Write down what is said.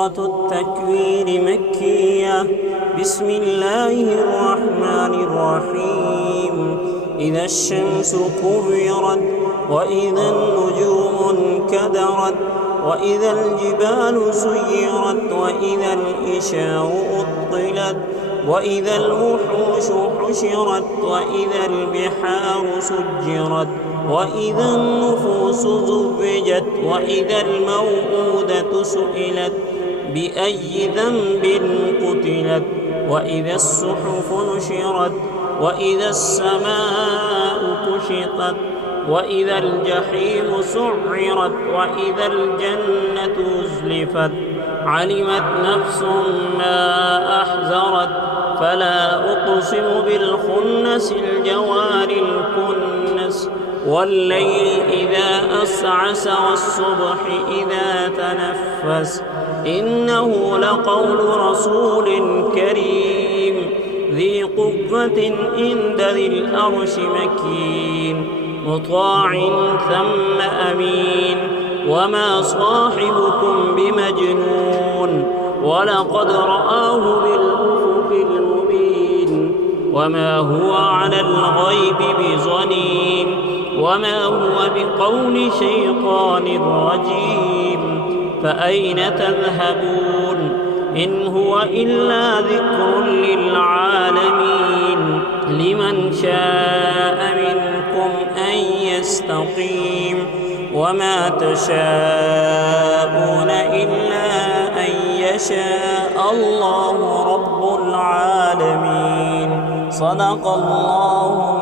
سورة التكوير مكية. بسم الله الرحمن الرحيم. إذا الشمس كورت وإذا النجوم انكدرت وإذا الجبال سيرت وإذا العشار عطلت وإذا الوحوش حشرت وإذا البحار سجرت وإذا النفوس زوجت وإذا الموءودة سئلت بأي ذنب قتلت وإذا الصحف نشرت وإذا السماء كشطت وإذا الجحيم سعرت وإذا الجنة أزلفت علمت نفس ما أحذرت فلا أقسم بالخنس الجوار الكنس والليل إذا أسعس والصبح إذا تنفس إنه لقول رسول كريم ذي قوة عند ذي العرش مكين مطاع ثم أمين وما صاحبكم بمجنون ولقد رآه بالأفق المبين وما هو على الغيب بضنين وما هو بقول شيطان رجيم فأين تذهبون إن هو إلا ذكر للعالمين لمن شاء منكم أن يستقيم وما تشاءون إلا أن يشاء الله رب العالمين. صدق الله